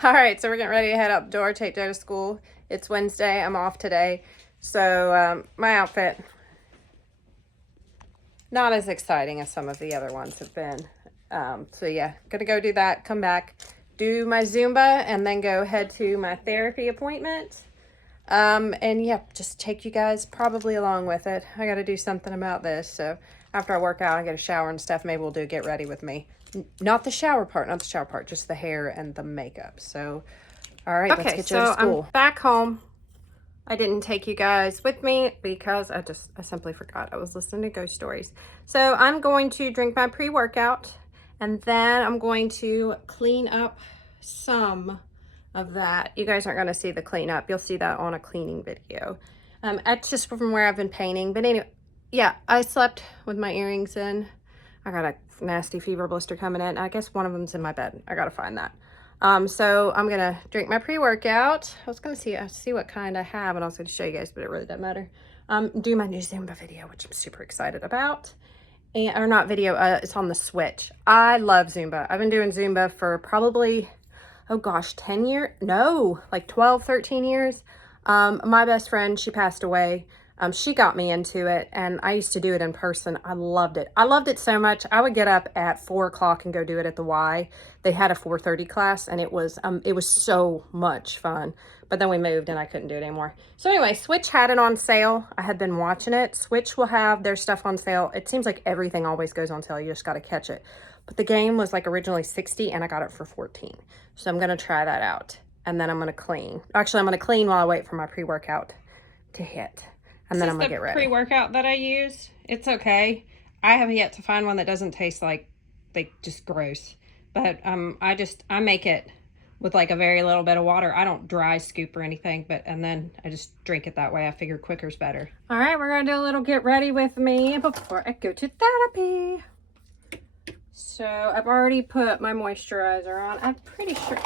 All right, so we're getting ready to head out the door, take Joe to school. It's Wednesday. I'm off today. So my outfit, not as exciting as some of the other ones have been. So yeah, gonna go do that, come back, do my Zumba, and then go head to my therapy appointment. And yeah, just take you guys probably along with it. I got to do something about this. So after I work out and get a shower and stuff, maybe we'll do get ready with me. Not the shower part, just the hair and the makeup. So, all right, let's get you to school. I'm back home. I didn't take you guys with me because I simply forgot. I was listening to ghost stories. So I'm going to drink my pre-workout and then I'm going to clean up some of that. You guys aren't going to see the cleanup. You'll see that on a cleaning video. That's just from where I've been painting. But anyway, yeah, I slept with my earrings in. I got a nasty fever blister coming in. I guess one of them's in my bed. I got to find that. So I'm going to drink my pre-workout. I was going to see what kind I have, and I was going to show you guys, but it really doesn't matter. Do my new Zumba video, which I'm super excited about. Or not video, it's on the Switch. I love Zumba. I've been doing Zumba for probably, oh gosh, 10 years? No, like 12, 13 years. My best friend, she passed away. She got me into it, and I used to do it in person. I loved it. I loved it so much. I would get up at 4 o'clock and go do it at the Y. They had a 4:30 class, and it was so much fun. But then we moved, and I couldn't do it anymore. So anyway, Switch had it on sale. I had been watching it. Switch will have their stuff on sale. It seems like everything always goes on sale. You just got to catch it. But the game was like originally 60, and I got it for 14. So I'm going to try that out, and then I'm going to clean. Actually, I'm going to clean while I wait for my pre-workout to hit. And then I'm gonna get ready. Pre-workout that I use, it's okay. I have yet to find one that doesn't taste like just gross. But I make it with like a very little bit of water. I don't dry scoop or anything, and then I just drink it that way. I figure quicker's better. All right, we're gonna do a little get ready with me before I go to therapy. So I've already put my moisturizer on. I'm pretty sure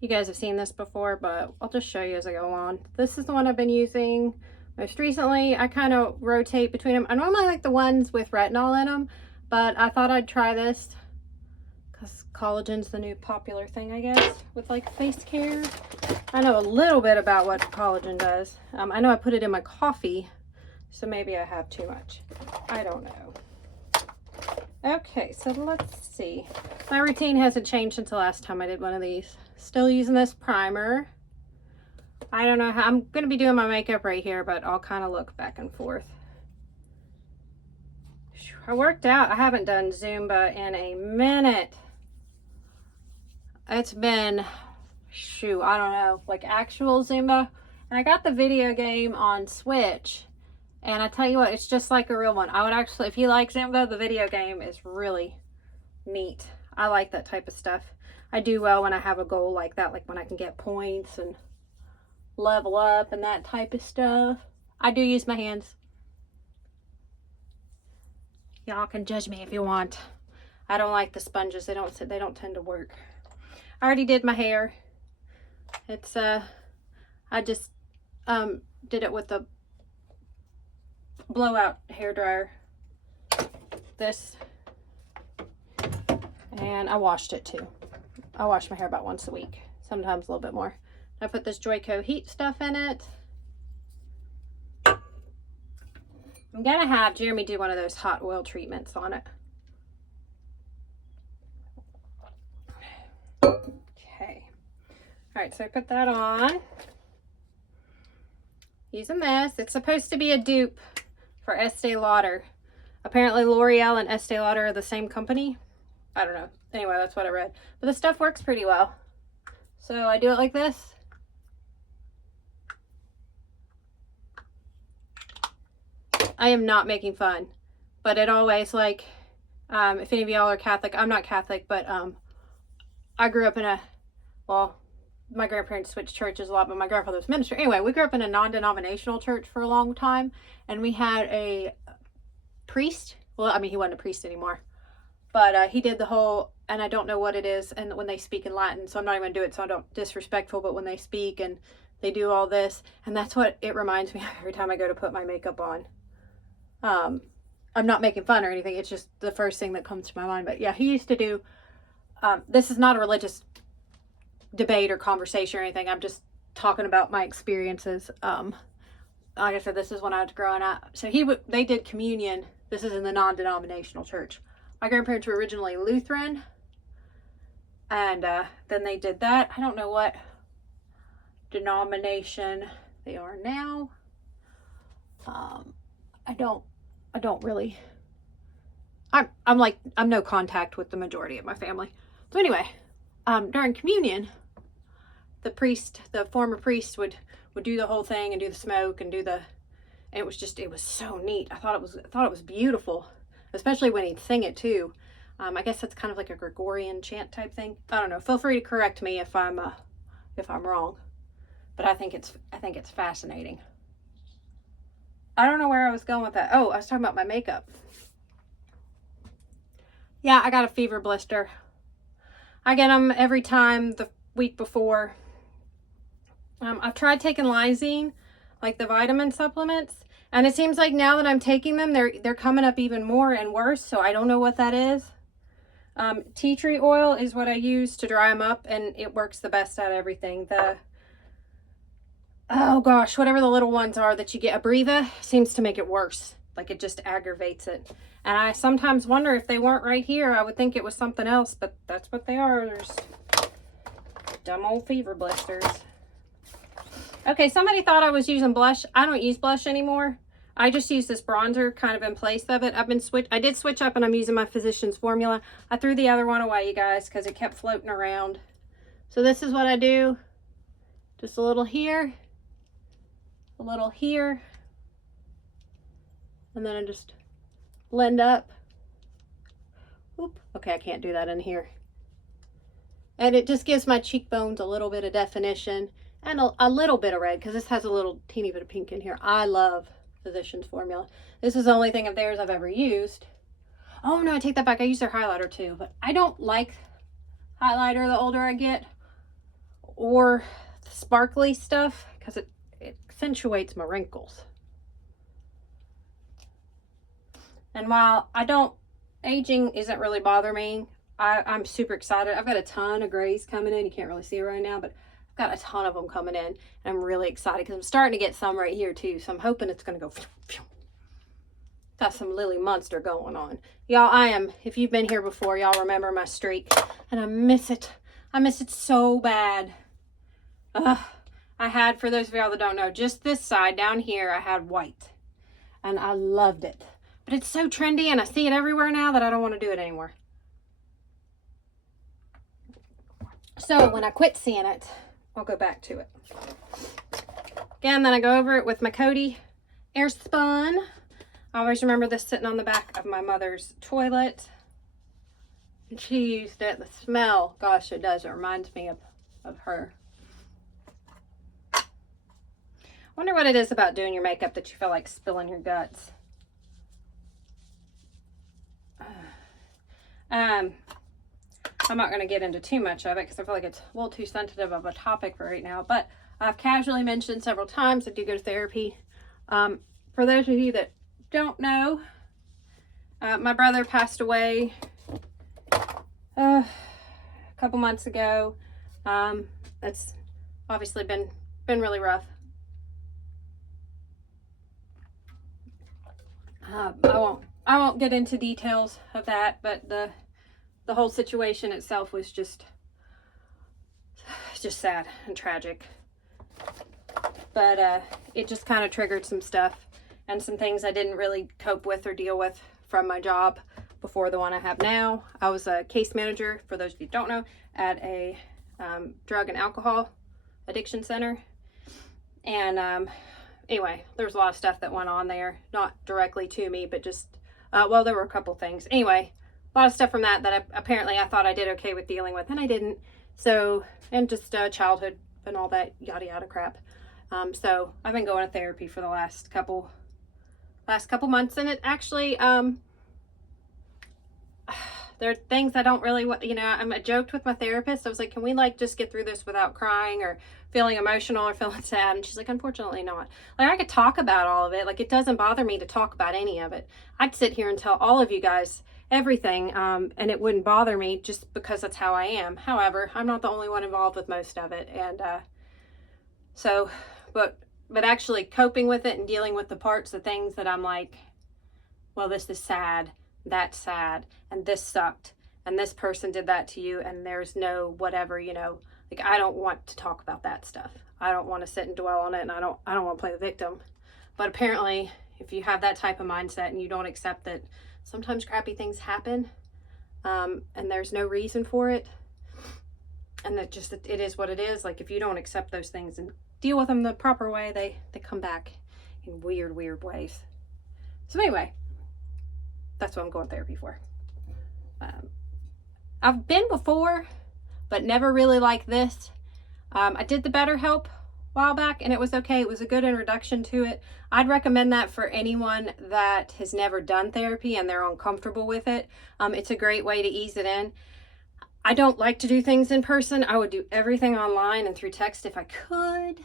you guys have seen this before, but I'll just show you as I go on. This is the one I've been using most recently. I kind of rotate between them. I normally like the ones with retinol in them, but I thought I'd try this because collagen's the new popular thing, I guess, with like face care. I know a little bit about what collagen does. I know I put it in my coffee, so maybe I have too much. I don't know. Okay, so let's see. My routine hasn't changed since the last time I did one of these. Still using this primer. I don't know how I'm going to be doing my makeup right here, but I'll kind of look back and forth. I worked out. I haven't done Zumba in a minute. It's been, I don't know, like actual Zumba. And I got the video game on Switch. And I tell you what, it's just like a real one. I would actually, if you like Zumba, the video game is really neat. I like that type of stuff. I do well when I have a goal like that, like when I can get points and level up and that type of stuff. I do use my hands. Y'all can judge me if you want. I don't like the sponges. They don't tend to work. I already did my hair. It's I just did it with the blowout hair dryer. This, and I washed it too. I wash my hair about once a week, sometimes a little bit more. I put this Joico heat stuff in it. I'm gonna have Jeremy do one of those hot oil treatments on it. Okay. All right, so I put that on. Using this. It's supposed to be a dupe for Estee Lauder. Apparently L'Oreal and Estee Lauder are the same company. I don't know. Anyway, that's what I read. But the stuff works pretty well. So I do it like this. I am not making fun, but it always, like, if any of y'all are Catholic, I'm not Catholic, but I grew up in well, my grandparents switched churches a lot, but my grandfather was minister. Anyway, we grew up in a non-denominational church for a long time, and we had a priest. Well, I mean, he wasn't a priest anymore, but he did the whole, and I don't know what it is, and when they speak in Latin, so I'm not even going to do it, so I don't disrespectful, but when they speak and they do all this, and that's what it reminds me of every time I go to put my makeup on. I'm not making fun or anything. It's just the first thing that comes to my mind. But yeah, he used to do, this is not a religious debate or conversation or anything. I'm just talking about my experiences. Like I said, this is when I was growing up. So they did communion. This is in the non-denominational church. My grandparents were originally Lutheran, and then they did that. I don't know what denomination they are now. I don't really. I'm no contact with the majority of my family. So anyway, during communion, the former priest would do the whole thing and do the smoke and and it was so neat. I thought it was beautiful, especially when he'd sing it too. I guess that's kind of like a Gregorian chant type thing. I don't know. Feel free to correct me if I'm wrong, but I think it's fascinating. I don't know where I was going with that. Oh, I was talking about my makeup. Yeah, I got a fever blister. I get them every time the week before. I've tried taking lysine, like the vitamin supplements, and it seems like now that I'm taking them, they're coming up even more and worse, so I don't know what that is. Tea tree oil is what I use to dry them up, and it works the best out of everything. Oh gosh, whatever the little ones are that you get, Abreva, seems to make it worse. Like it just aggravates it. And I sometimes wonder if they weren't right here, I would think it was something else, but that's what they are. There's dumb old fever blisters. Okay, somebody thought I was using blush. I don't use blush anymore. I just use this bronzer kind of in place of it. I did switch up and I'm using my Physicians Formula. I threw the other one away, you guys, because it kept floating around. So this is what I do. Just a little here, a little here, and then I just blend up. Oop, okay, I can't do that in here. And it just gives my cheekbones a little bit of definition and a little bit of red, because this has a little teeny bit of pink in here. I love Physicians Formula. This is the only thing of theirs I've ever used. Oh no, I take that back. I use their highlighter too, but I don't like highlighter the older I get, or the sparkly stuff, because it accentuates my wrinkles. And while aging isn't really bothering me, I'm super excited. I've got a ton of grays coming in. You can't really see it right now, but I've got a ton of them coming in, and I'm really excited because I'm starting to get some right here too. So I'm hoping it's going to go. Got some Lily Munster going on. Y'all, if you've been here before, y'all remember my streak, and I miss it. I miss it so bad. I had, for those of y'all that don't know, just this side down here, I had white, and I loved it. But it's so trendy, and I see it everywhere now that I don't want to do it anymore. So when I quit seeing it, I'll go back to it. Again, then I go over it with my Cody Airspun. I always remember this sitting on the back of my mother's toilet. And she used it. The smell, gosh, it does. It reminds me of her. I wonder what it is about doing your makeup that you feel like spilling your guts. I'm not going to get into too much of it because I feel like it's a little too sensitive of a topic for right now. But I've casually mentioned several times I do go to therapy. For those of you that don't know, my brother passed away a couple months ago. It's obviously been really rough. I won't get into details of that, but the whole situation itself was just sad and tragic. But it just kind of triggered some stuff and some things I didn't really cope with or deal with from my job before the one I have now. I was a case manager, for those of you who don't know, at a drug and alcohol addiction center. And anyway, there was a lot of stuff that went on there, not directly to me, but just, well, there were a couple things. Anyway, a lot of stuff from that apparently I thought I did okay with dealing with, and I didn't. So, and just childhood and all that yada yada crap. So I've been going to therapy for the last couple months, and it actually, there are things I don't really want, I joked with my therapist. I was like, can we just get through this without crying or feeling emotional or feeling sad? And she's like, unfortunately not. I could talk about all of it. It doesn't bother me to talk about any of it. I'd sit here and tell all of you guys everything, and it wouldn't bother me just because that's how I am. However, I'm not the only one involved with most of it, and so, but actually coping with it and dealing with the parts, the things that I'm like, well, this is sad, that's sad, and this sucked, and this person did that to you, and there's no whatever, you know, like I don't want to talk about that stuff. I don't want to sit and dwell on it, and I don't want to play the victim. But apparently, if you have that type of mindset and you don't accept that sometimes crappy things happen, and there's no reason for it, and that just, it is what it is. Like if you don't accept those things and deal with them the proper way, they come back in weird ways. So anyway, that's what I'm going to therapy for. I've been before, but never really like this. I did the BetterHelp a while back, and it was okay. It was a good introduction to it. I'd recommend that for anyone that has never done therapy and they're uncomfortable with it. It's a great way to ease it in. I don't like to do things in person. I would do everything online and through text if I could,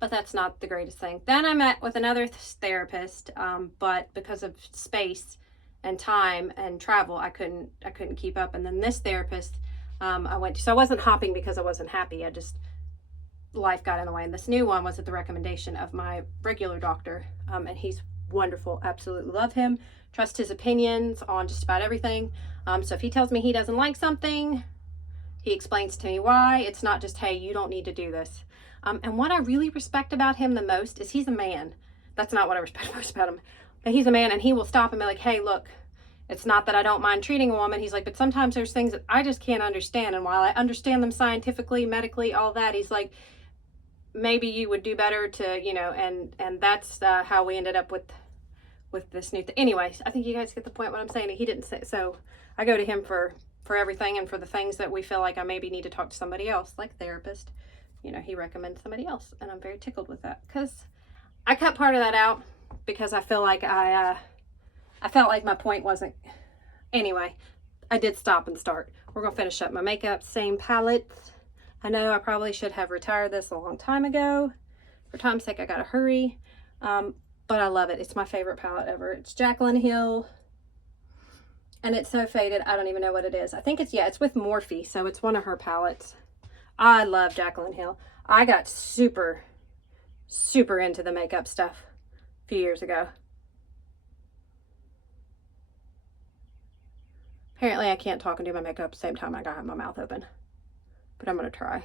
but that's not the greatest thing. Then I met with another therapist, but because of space and time and travel, I couldn't keep up. And then this therapist I went to, so I wasn't hopping because I wasn't happy. I just, life got in the way. And this new one was at the recommendation of my regular doctor, and he's wonderful. Absolutely love him. Trust his opinions on just about everything. So if he tells me he doesn't like something, he explains to me why. It's not just, hey, you don't need to do this. And what I really respect about him the most is he's a man. That's not what I respect most about him. But he's a man, and he will stop and be like, hey, look, it's not that I don't mind treating a woman. He's like, but sometimes there's things that I just can't understand. And while I understand them scientifically, medically, all that, he's like, maybe you would do better to, you know, and that's how we ended up with this new thing. Anyways, I think you guys get the point what I'm saying. He didn't say, so I go to him for everything, and for the things that we feel like I maybe need to talk to somebody else, like a therapist. You know, he recommends somebody else, and I'm very tickled with that, because I cut part of that out because I feel like I felt like my point wasn't. Anyway, I did stop and start. We're gonna finish up my makeup, same palette. I know I probably should have retired this a long time ago. For time's sake, I gotta hurry. But I love it. It's my favorite palette ever. It's Jaclyn Hill, and it's so faded, I don't even know what it is. I think it's, yeah, it's with Morphe, so it's one of her palettes. I love Jaclyn Hill. I got super into the makeup stuff a few years ago. Apparently I can't talk and do my makeup at the same time I got my mouth open, but I'm gonna try.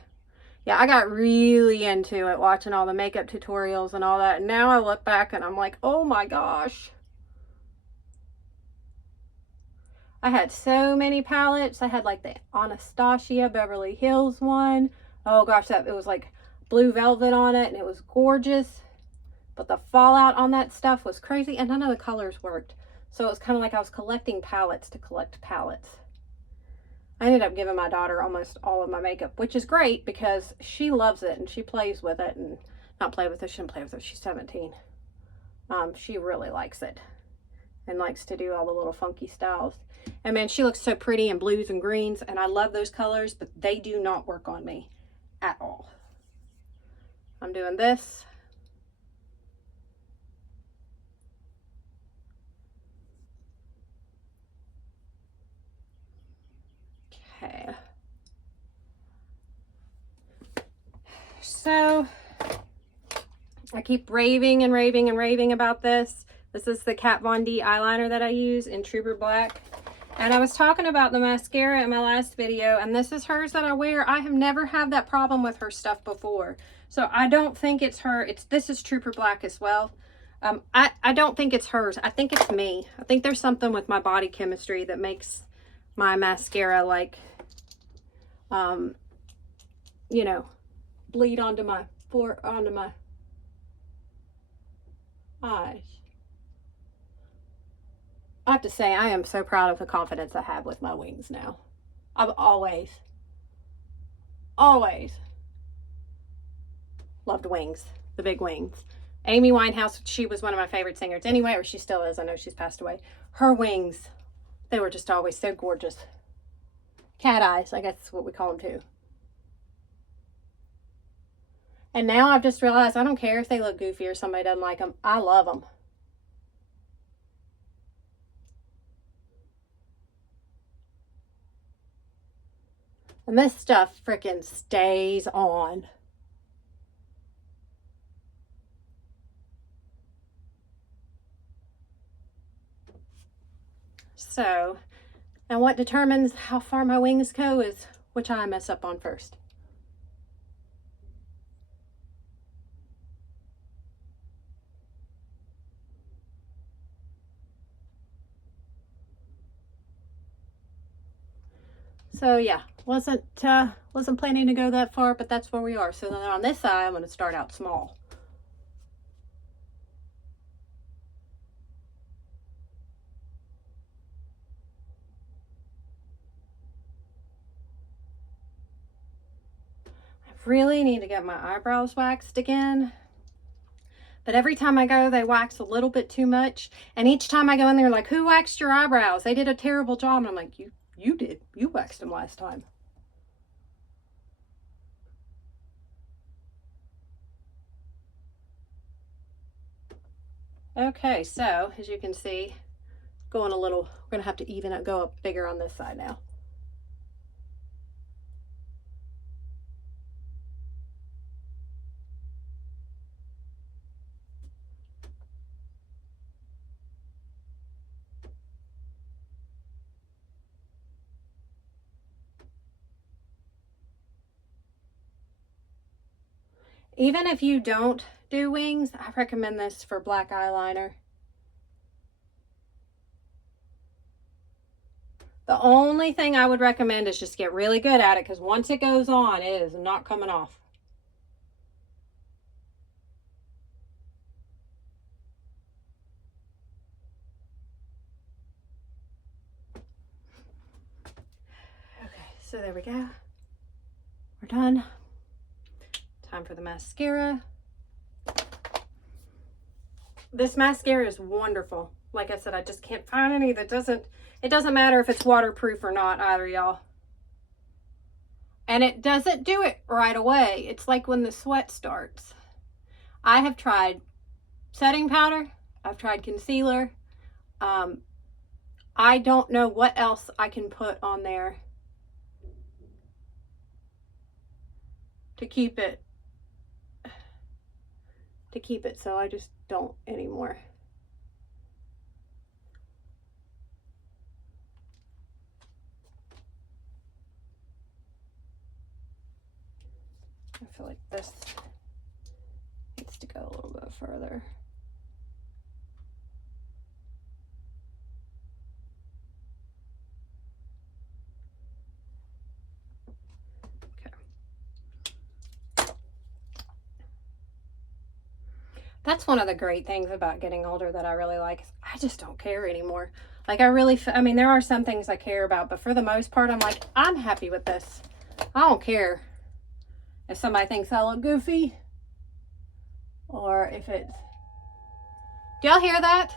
Yeah, I got really into it, watching all the makeup tutorials and all that, and now I look back and I'm like, oh my gosh. I had so many palettes. I had like the Anastasia Beverly Hills one. Oh gosh, it was like blue velvet on it, and it was gorgeous. But the fallout on that stuff was crazy, and none of the colors worked. So it was kind of like I was collecting palettes to collect palettes. I ended up giving my daughter almost all of my makeup, which is great because she loves it and she plays with it, and not play with it, she doesn't play with it, she's 17. She really likes it and likes to do all the little funky styles. And man, she looks so pretty in blues and greens, and I love those colors, but they do not work on me at all. I'm doing this. Okay. So I keep raving about this. This is the Kat Von D eyeliner that I use in Trooper Black. And I was talking about the mascara in my last video, and this is hers that I wear. I have never had that problem with her stuff before. So I don't think it's her. This is Trooper Black as well. I don't think it's hers. I think it's me. I think there's something with my body chemistry that makes my mascara like, you know, bleed onto my eyes. I have to say, I am so proud of the confidence I have with my wings now. I've always loved wings, the big wings. Amy Winehouse, she was one of my favorite singers anyway, or she still is. I know she's passed away. Her wings, they were just always so gorgeous. Cat eyes, I guess that's what we call them too. And now I've just realized I don't care if they look goofy or somebody doesn't like them. I love them. And this stuff freaking stays on. So, now what determines how far my wings go is which eye I mess up on first. So yeah, wasn't planning to go that far, but that's where we are. So then on this eye, I'm going to start out small. I really need to get my eyebrows waxed again. But every time I go, they wax a little bit too much. And each time I go in there, like, who waxed your eyebrows? They did a terrible job. And I'm like, you did. You waxed them last time. Okay, so as you can see, going a little, we're going to have to even it, go up bigger on this side now. Even if you don't do wings, I recommend this for black eyeliner. The only thing I would recommend is just get really good at it, because once it goes on, it is not coming off. Okay, so there we go. We're done. Time for the mascara. This mascara is wonderful. Like I said, I just can't find any that doesn't, it doesn't matter if it's waterproof or not either, y'all. And it doesn't do it right away. It's like when the sweat starts. I have tried setting powder. I've tried concealer. I don't know what else I can put on there to keep it so I just don't anymore. I feel like this needs to go a little bit further. That's one of the great things about getting older that I really like. I just don't care anymore. Like I mean, there are some things I care about, but for the most part, I'm like, I'm happy with this. I don't care if somebody thinks I look goofy or if it's... Do y'all hear that?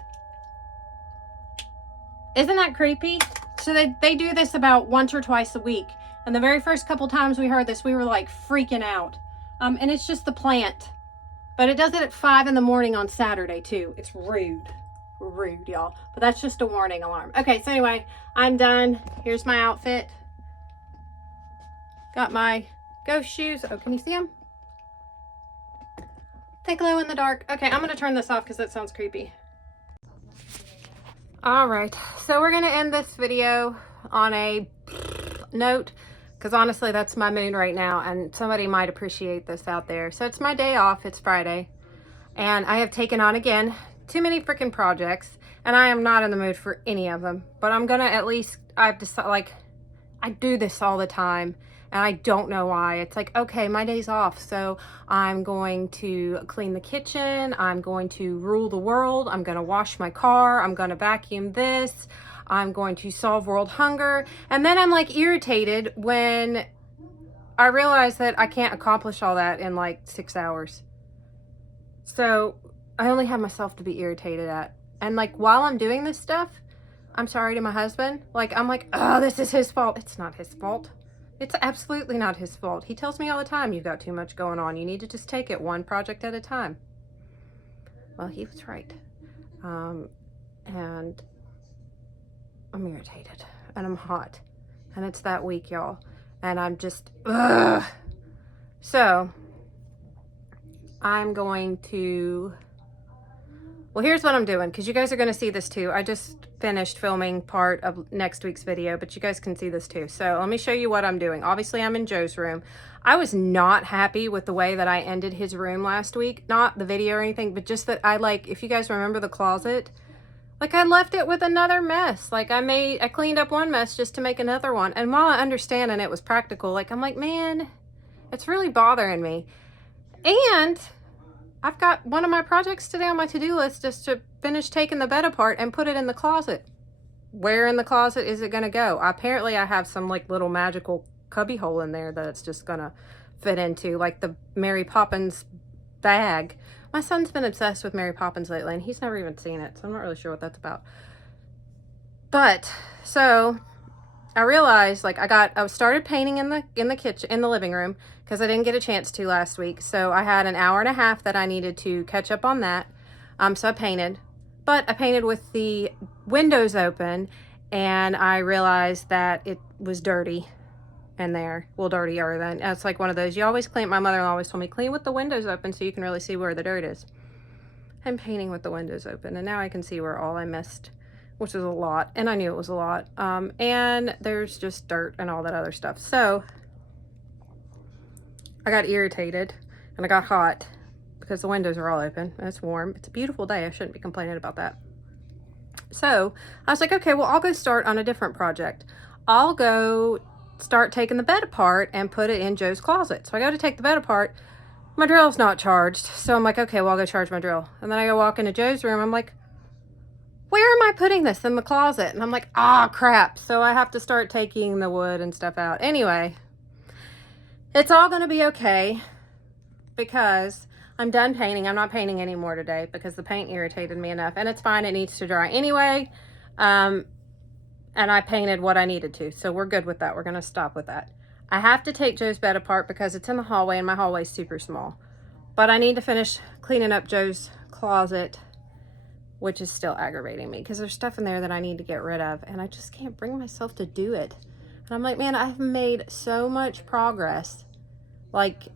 Isn't that creepy? So they do this about once or twice a week. And the very first couple times we heard this, we were like freaking out. And it's just the plant. But it does it at 5 in the morning on Saturday too. It's rude. Rude, y'all. But that's just a warning alarm. Okay, so anyway, I'm done. Here's my outfit. Got my ghost shoes. Oh, can you see them? They glow in the dark. Okay, I'm going to turn this off because that sounds creepy. All right, so we're going to end this video on a note, because honestly, that's my mood right now, and somebody might appreciate this out there. So it's my day off. It's Friday, and I have taken on, again, too many freaking projects, and I am not in the mood for any of them. But I'm going to at least, I've decided, like, I do this all the time, and I don't know why. It's like, okay, my day's off, so I'm going to clean the kitchen. I'm going to rule the world. I'm going to wash my car. I'm going to vacuum this. I'm going to solve world hunger. And then I'm like irritated when I realize that I can't accomplish all that in like 6 hours. So I only have myself to be irritated at. And like while I'm doing this stuff, I'm sorry to my husband. Like, I'm like, oh, this is his fault. It's not his fault. It's absolutely not his fault. He tells me all the time, you've got too much going on. You need to just take it one project at a time. Well, he was right. And I'm irritated and I'm hot, and it's that week, y'all. and I'm just, ugh. So I'm going to, well, here's what I'm doing, because you guys are going to see this too. I just finished filming part of next week's video, but you guys can see this too. So let me show you what I'm doing. Obviously, I'm in Joe's room. I was not happy with the way that I ended his room last week. Not the video or anything, but just that I, like, if you guys remember the closet, like, I left it with another mess. Like, I cleaned up one mess just to make another one. And while I understand and it was practical, like, I'm like, man, it's really bothering me. And I've got one of my projects today on my to-do list just to finish taking the bed apart and put it in the closet. Where in the closet is it going to go? Apparently, I have some, like, little magical cubby hole in there that it's just going to fit into, like the Mary Poppins bag. My son's been obsessed with Mary Poppins lately, and he's never even seen it, so I'm not really sure what that's about. But, so I realized, like, I started painting in the kitchen, in the living room, because I didn't get a chance to last week. So I had an hour and a half that I needed to catch up on that. So I painted, but I painted with the windows open, and I realized that it was dirty in there. Well, dirtier than, it's like one of those, you always clean, my mother-in-law always told me, clean with the windows open so you can really see where the dirt is. I'm painting with the windows open, and now I can see where all I missed, which is a lot, and I knew it was a lot. And there's just dirt and all that other stuff. So I got irritated and I got hot because the windows are all open and it's warm. It's a beautiful day. I shouldn't be complaining about that. So I was like, okay, well, I'll go start on a different project. I'll go start taking the bed apart and put it in Joe's closet. So I go to take the bed apart. My drill's not charged. So I'm like, okay, well, I'll go charge my drill. And then I go walk into Joe's room. I'm like, where am I putting this? In the closet. And I'm like, ah, crap. So I have to start taking the wood and stuff out. Anyway, it's all going to be okay because I'm done painting. I'm not painting anymore today because the paint irritated me enough, and it's fine. It needs to dry anyway. And I painted what I needed to. So we're good with that. We're going to stop with that. I have to take Joe's bed apart because it's in the hallway and my hallway is super small. But I need to finish cleaning up Joe's closet, which is still aggravating me because there's stuff in there that I need to get rid of, and I just can't bring myself to do it. And I'm like, man, I've made so much progress, like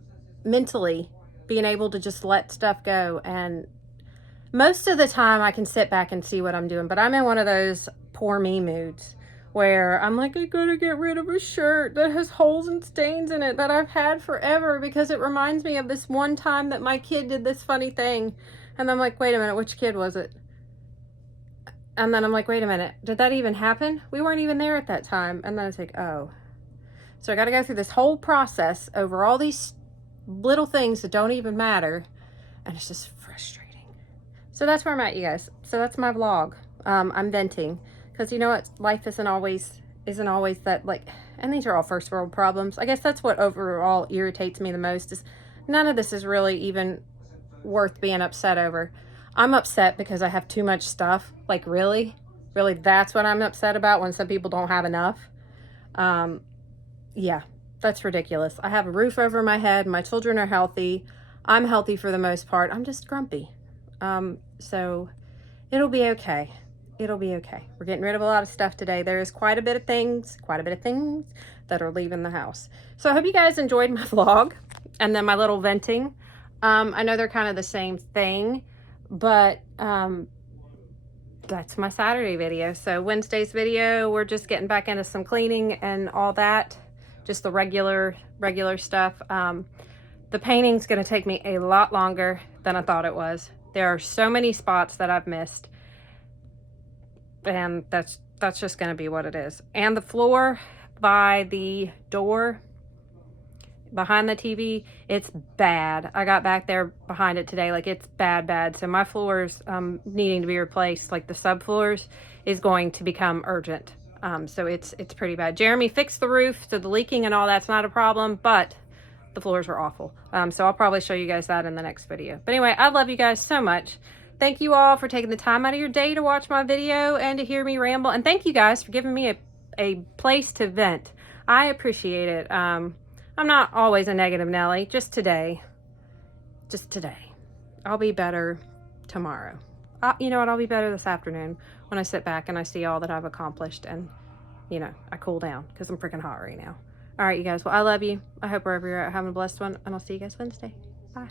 mentally being able to just let stuff go. And most of the time I can sit back and see what I'm doing, but I'm in one of those poor me moods where I'm like, I gotta get rid of a shirt that has holes and stains in it that I've had forever because it reminds me of this one time that my kid did this funny thing. And I'm like, wait a minute, which kid was it? And then I'm like, wait a minute, did that even happen? We weren't even there at that time. And then it's like, oh. So I got to go through this whole process over all these little things that don't even matter. And it's just frustrating. So that's where I'm at, you guys. So that's my vlog. I'm venting. Because you know what? Life isn't always that, like, and these are all first world problems. I guess that's what overall irritates me the most is none of this is really even worth being upset over. I'm upset because I have too much stuff. Like, really, that's what I'm upset about, when some people don't have enough. Yeah, that's ridiculous. I have a roof over my head. My children are healthy. I'm healthy for the most part. I'm just grumpy. So it'll be okay. It'll be okay. We're getting rid of a lot of stuff today. There is quite a bit of things that are leaving the house. So I hope you guys enjoyed my vlog and then my little venting. I know they're kind of the same thing, but that's my Saturday video. So Wednesday's video, we're just getting back into some cleaning and all that, just the regular stuff. The painting's going to take me a lot longer than I thought it was. There are so many spots that I've missed, and that's just going to be what it is. And the floor by the door behind the TV, it's bad. I got back there behind it today, like, it's bad. So my floors needing to be replaced, like the subfloors, is going to become urgent. So it's pretty bad. Jeremy fixed the roof, so the leaking and all that's not a problem, but the floors are awful. So I'll probably show you guys that in the next video. But anyway, I love you guys so much. Thank you all for taking the time out of your day to watch my video and to hear me ramble. And thank you guys for giving me a place to vent. I appreciate it. I'm not always a negative Nelly, just today. I'll be better tomorrow. You know what? I'll be better this afternoon when I sit back and I see all that I've accomplished and, you know, I cool down because I'm freaking hot right now. All right, you guys. Well, I love you. I hope wherever you're at having a blessed one, and I'll see you guys Wednesday. Bye.